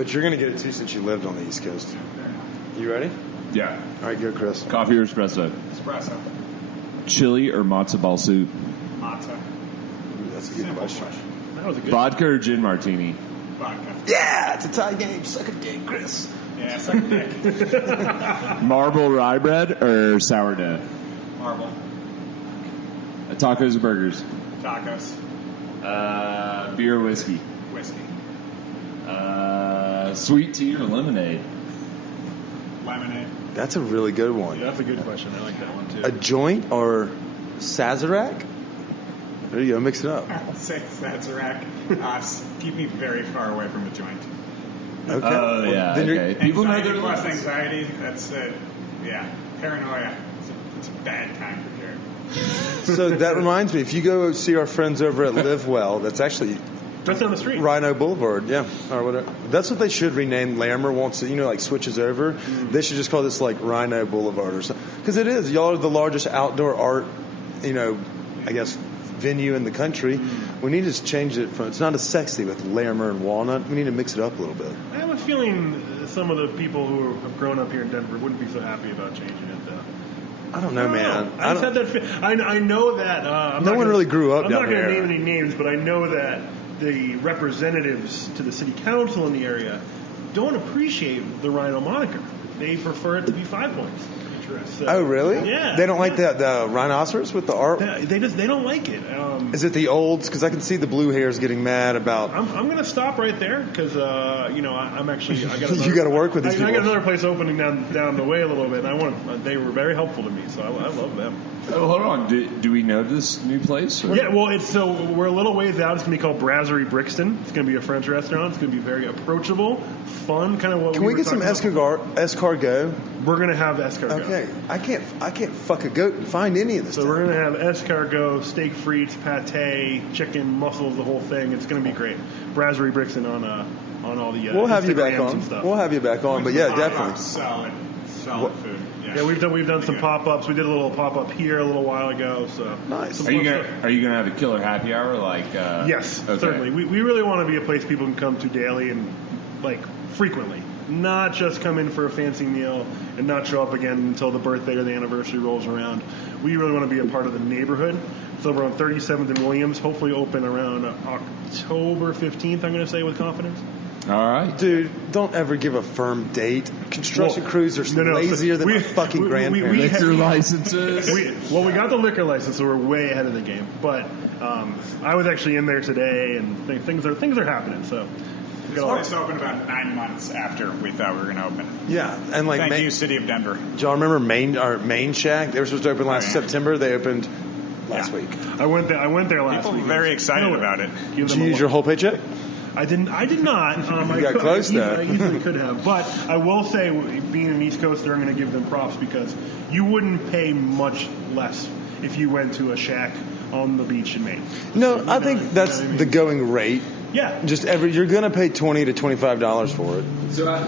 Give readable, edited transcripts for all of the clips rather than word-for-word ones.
But you're going to get it too since you lived on the East Coast. You ready? Yeah. All right, go, Chris. Coffee or espresso? Espresso. Chili or matzo ball soup? Matzo. Ooh, that's a good question. That was a good Vodka or gin martini? Vodka. Yeah, it's a tie game. Suck a dick, Chris. Yeah, suck a dick. Marble rye bread or sourdough? Marble. Tacos or burgers? Tacos. Beer or whiskey? Whiskey. Sweet tea or lemonade? Lemonade. That's a really good one. Yeah, that's a good question. I like that one too. A joint or Sazerac? There you go. Mix it up. I'll say Sazerac. Keep me very far away from a joint. Okay. Oh, yeah. Then Okay. People know Anxiety their plus limits. anxiety. That's it. Yeah. Paranoia. It's a bad time for Jerred. So that reminds me, if you go see our friends over at Live Well, that's actually Just down the street. RiNo Boulevard, yeah, or whatever. That's what they should rename. Larimer wants to, like switches over. They should just call this like RiNo Boulevard or something, because it is. Y'all are the largest outdoor art, I guess, venue in the country. We need to change it from. It's not as sexy with Larimer and Walnut. We need to mix it up a little bit. I have a feeling some of the people who have grown up here in Denver wouldn't be so happy about changing it, though. I don't know, man. I just had that. I know that. No one really grew up I'm down not going to here. name any names, but I know that the representatives to the city council in the area don't appreciate the RiNo moniker. They prefer it to be 5 Points. So, Oh, really? Yeah. They don't like the rhinoceros with the art? They don't like it. Is it the olds? Because I can see the blue hairs getting mad about. I'm going to stop right there because I'm actually I got You gotta work with these I people. got another place opening down the way a little bit. And they were very helpful to me, so I love them. Oh, hold on. Do we know this new place? Or? Yeah, well, we're a little ways out. It's going to be called Brasserie Brixton. It's going to be a French restaurant. It's going to be very approachable, fun, kind of what Can we get some escargot? We're going to have escargot. Okay, I can't fuck a goat and find any of this. So stuff. we're going to have escargot, steak frites, pate, chicken, mussels, the whole thing. It's going to be great. Brasserie Brixton on all the We'll have you back Instagrams on. and stuff. We'll have you back on. But yeah, definitely. Solid food. Yeah, we've done some pop-ups. We did a little pop-up here a little while ago. So Nice. Are you gonna have a killer happy hour Yes, okay. certainly. We really want to be a place people can come to daily and frequently, not just come in for a fancy meal and not show up again until the birthday or the anniversary rolls around. We really want to be a part of the neighborhood. It's over on 37th and Williams. Hopefully open around October 15th. I'm going to say with confidence. All right. Dude, don't ever give a firm date. Construction crews are lazier than my fucking grandparents. Get their licenses. We got the liquor license, so we're way ahead of the game. But I was actually in there today, and things are happening. So This place opened about 9 months after we thought we were going to open. Yeah, and Thank you, City of Denver. Do y'all remember our main shack? They were supposed to open last September. They opened last week. I went there last week. People were very excited about it. Did you use your whole paycheck? I did not. You got close, though. I easily could have. But I will say, being an East Coaster, I'm going to give them props because you wouldn't pay much less if you went to a shack on the beach in Maine. No, I think that's the going rate. Yeah. Just you're going to pay $20 to $25 for it. So I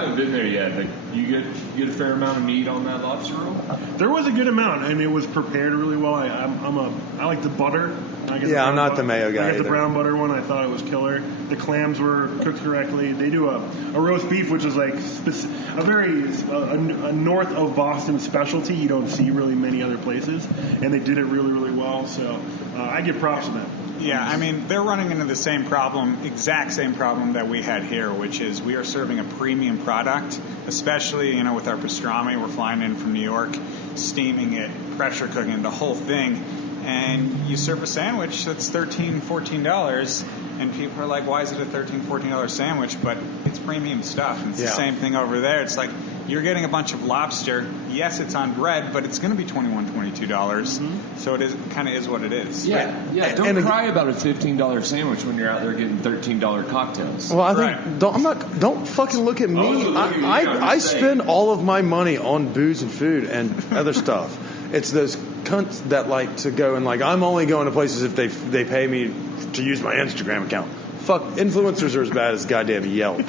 haven't been there yet. You get a fair amount of meat on that lobster roll? There was a good amount, and it was prepared really well. I like the butter. I'm not the mayo guy I got either. the brown butter one. I thought it was killer. The clams were cooked correctly. They do a roast beef, which is like a very a north of Boston specialty. You don't see really many other places, and they did it really, really well. So I give props to them. Yeah, I mean, they're running into the exact same problem that we had here, which is we are serving a premium product, especially, with our pastrami. We're flying in from New York, steaming it, pressure cooking, the whole thing. And you serve a sandwich that's $13, $14, and people are like, why is it a $13, $14 sandwich? But it's premium stuff. And it's the same thing over there. It's like you're getting a bunch of lobster. Yes, it's on bread, but it's going to be $21, $22. Mm-hmm. So it kind of is what it is. Yeah. Don't cry about a $15 sandwich when you're out there getting $13 cocktails. Well, I think don't fucking look at me. I spend all of my money on booze and food and other stuff. It's those cunts that like to go and I'm only going to places if they pay me to use my Instagram account. Fuck, influencers are as bad as goddamn Yelp.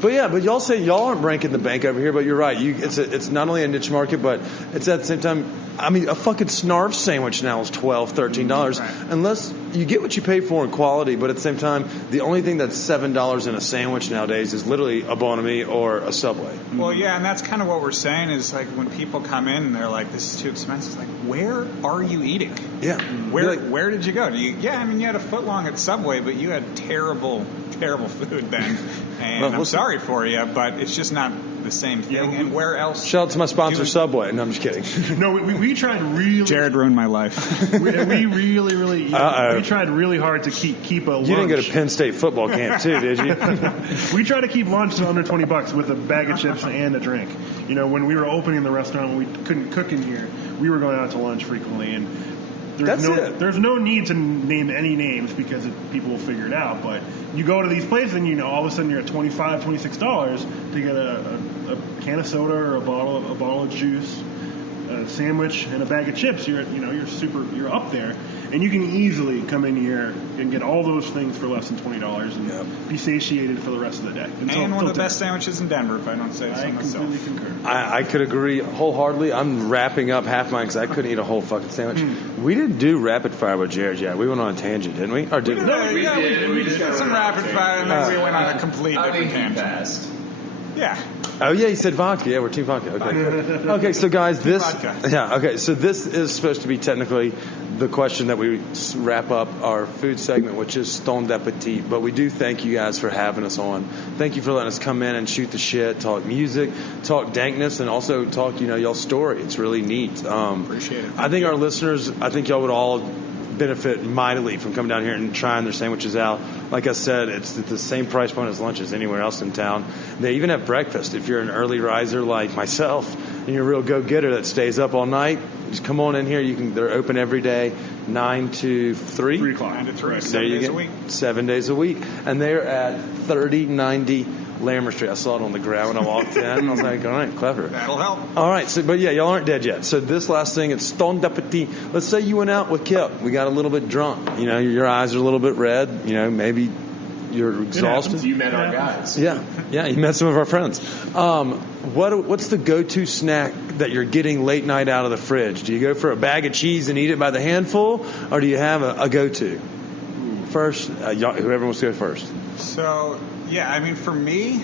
But y'all say y'all aren't breaking the bank over here, but you're right. It's not only a niche market, but it's at the same time. I mean, a fucking snarf sandwich now is $12, $13. Right. Unless you get what you pay for in quality, but at the same time, the only thing that's $7 in a sandwich nowadays is literally a banh mi or a Subway. Well, yeah, and that's kind of what we're saying is like when people come in and they're like, "This is too expensive." It's like, where are you eating? Yeah. Where did you go? You had a foot long at Subway, but you had terrible food then. And I'm sorry for you, but it's just not the same thing. Yeah, and where else? Shout out to my sponsor, Subway. No, I'm just kidding. No, we tried really. Jerred ruined my life. we really we tried really hard to keep a lunch. You didn't go to Penn State football camp too, did you? We tried to keep lunch to under $20 with a bag of chips and a drink. You know, when we were opening the restaurant, when we couldn't cook in here, we were going out to lunch frequently, and there's no need to name any names because people will figure it out. But you go to these places, and all of a sudden you're at $25, $26 to get a can of soda or a bottle of juice, a sandwich, and a bag of chips. You're up there, and you can easily come in here and get all those things for less than $20 and be satiated for the rest of the day. And one of the best sandwiches in Denver, if I don't say so myself. I completely concur. I could agree wholeheartedly. I'm wrapping up half mine because I couldn't eat a whole fucking sandwich. We didn't do rapid fire with Jerred yet. We went on a tangent, didn't we? Or did we? No, we did some rapid fire, and then we went on a complete different tangent. tangent. Yeah. Oh yeah, he said vodka. Yeah, we're team vodka. Okay. Okay, so guys, so this is supposed to be technically the question that we wrap up our food segment, which is Stoned Appetit. But we do thank you guys for having us on. Thank you for letting us come in and shoot the shit, talk music, talk dankness, and also talk y'all's story. It's really neat. Appreciate it. I think our listeners, y'all would all benefit mightily from coming down here and trying their sandwiches out. Like I said, it's at the same price point as lunch as anywhere else in town. They even have breakfast. If you're an early riser like myself and you're a real go-getter that stays up all night, just come on in here. They're open every day, 9 to 3. 3 o'clock. 9 to 3. There 7 you days go. a week. 7 days a week. And they're at 3090 Lammer Street. I saw it on the ground when I walked in. I was like, all right, clever. That'll help. All right, but yeah, y'all aren't dead yet. So this last thing, it's Stoned Appetit. Let's say you went out with Kip. We got a little bit drunk. Your eyes are a little bit red. Maybe you're exhausted. You met our guys. Yeah, you met some of our friends. What's the go-to snack that you're getting late night out of the fridge? Do you go for a bag of cheese and eat it by the handful, or do you have a go-to? First, whoever wants to go first. So, yeah, for me,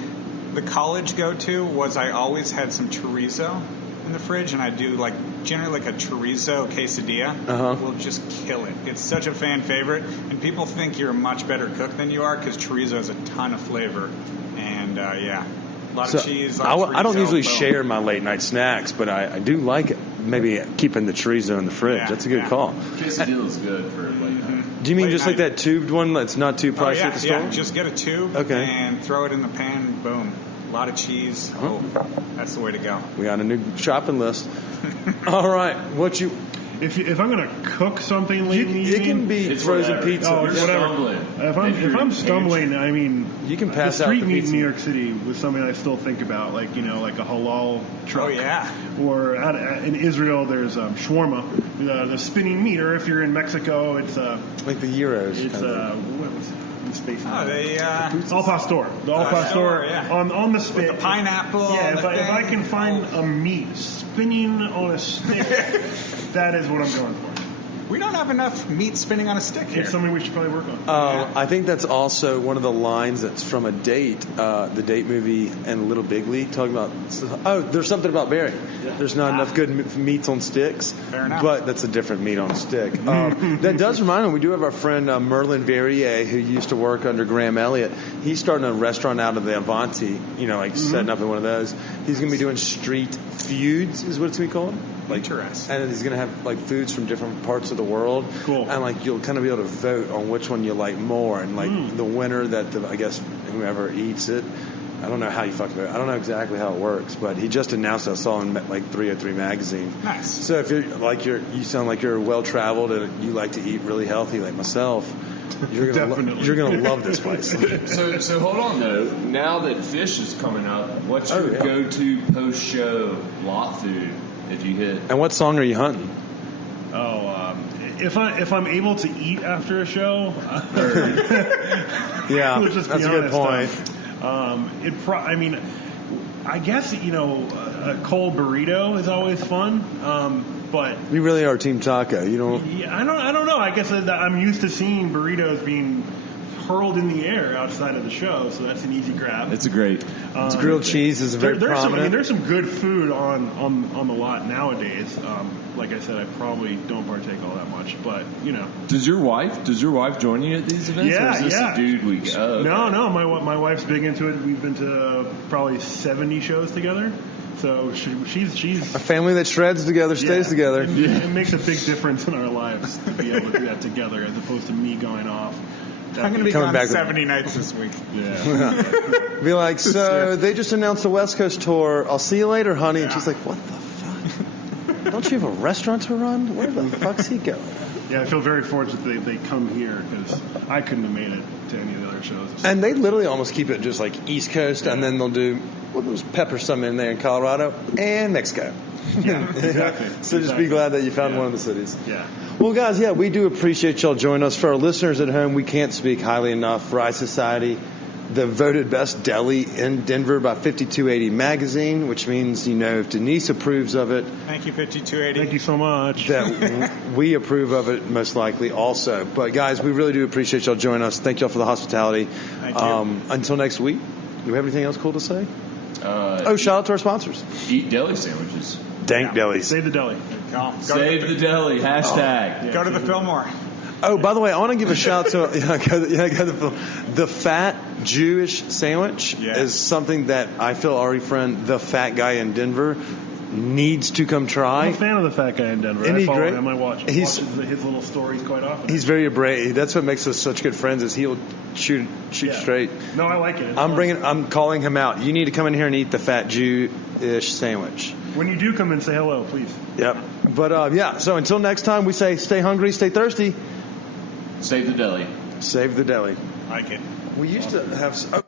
the college go-to was I always had some chorizo in the fridge, and I do generally a chorizo quesadilla will just kill it. It's such a fan favorite, and people think you're a much better cook than you are because chorizo has a ton of flavor, and a lot of cheese. I don't usually share my late night snacks, but I do like maybe keeping the chorizo in the fridge. Yeah, that's a good call. Quesadilla is good for late night. Do you mean late just night. like that tubed one that's not too pricey at the store? Yeah, just get a tube and throw it in the pan. Boom. A lot of cheese. Oh, that's the way to go. We got a new shopping list. All right. If I'm going to cook something late in the evening, it can be frozen pizza. Whatever. If I'm stumbling, you can pass the out street the meat pizza. in New York City was something I still think about, like a halal truck. Oh yeah. Or in Israel, there's shawarma, the spinning meat. Or if you're in Mexico, it's like the gyros. It's what was it? Space. Al pastor. The al pastor on the spit. With the pineapple. Yeah, if I can find a meat spinning on a stick, that is what I'm going for. We don't have enough meat spinning on a stick here. It's something we should probably work on. I think that's also one of the lines that's from a Date, the Date movie and Little Big League, talking about, there's something about Barry. Yeah. There's not enough good meats on sticks. Fair enough. But that's a different meat on a stick. That does remind me, we do have our friend Merlin Verrier, who used to work under Graham Elliott. He's starting a restaurant out of the Avanti, setting up in one of those. He's going to be doing street feuds, is what it's going to be called. Interesting. And he's going to have foods from different parts of the world. Cool. And you'll kind of be able to vote on which one you like more. And the winner that whoever eats it. I don't know how you fucking vote. I don't know exactly how it works, but he just announced it. I saw in 303 magazine. Nice. So if you sound like you're well traveled and you like to eat really healthy like myself, you're gonna love this place. So hold on though. Now that Phish is coming up, what's your go-to post-show lot food if you hit? And what song are you hunting? If I'm able to eat after a show, yeah, that's a good point. I guess, a cold burrito is always fun, but You really are Team Taco. You don't. yeah, I don't know. I guess I'm used to seeing burritos being hurled in the air outside of the show, so that's an easy grab. It's a great. It's grilled cheese is very prominent. There's some good food on the lot nowadays. Like I said, I probably don't partake all that much, but Does your wife join you at these events? Yeah, or is this yeah. a dude week? Oh, okay. No, my wife's big into it. We've been to probably 70 shows together. So she's A family that shreds together stays together. It makes a big difference in our lives to be able to do that together, as opposed to me going off. I'm going to be Coming gone back 70 nights this week. Yeah. Be like, so they just announced the West Coast tour. I'll see you later, honey. And she's like, what the fuck? Don't you have a restaurant to run? Where the fuck's he going? Yeah, I feel very fortunate they come here, because I couldn't have made it to any of the other shows. And they literally almost keep it just like East Coast, and then they'll pepper some in there in Colorado and Mexico. Yeah, exactly. So just be glad that you found one of the cities. Yeah. Well, guys, we do appreciate y'all joining us. For our listeners at home, we can't speak highly enough. Rye Society, the voted best deli in Denver by 5280 magazine, which means, if Denise approves of it, Thank you, 5280. Thank you so much. that we approve of it most likely also. But, guys, we really do appreciate y'all joining us. Thank y'all for the hospitality. Thank you. Until next week, do we have anything else cool to say? Shout out to our sponsors. Eat deli sandwiches. Dank Delis. Save the deli. Save the deli. Hashtag. Go to the Fillmore. Oh, by the way, I want to give a shout to the Fat Jewish Sandwich is something that I feel our friend, the fat guy in Denver, needs to come try. I'm a fan of the fat guy in Denver. Isn't I he follow great? him. I watch his little stories quite often. He's very brave. That's what makes us such good friends. Is he'll shoot straight. No, I like it. I'm calling him out. You need to come in here and eat the Fat Jewish Sandwich. When you do come in, say hello, please. Yep. But so until next time, we say stay hungry, stay thirsty. Save the deli. Save the deli. Like it. We used to have.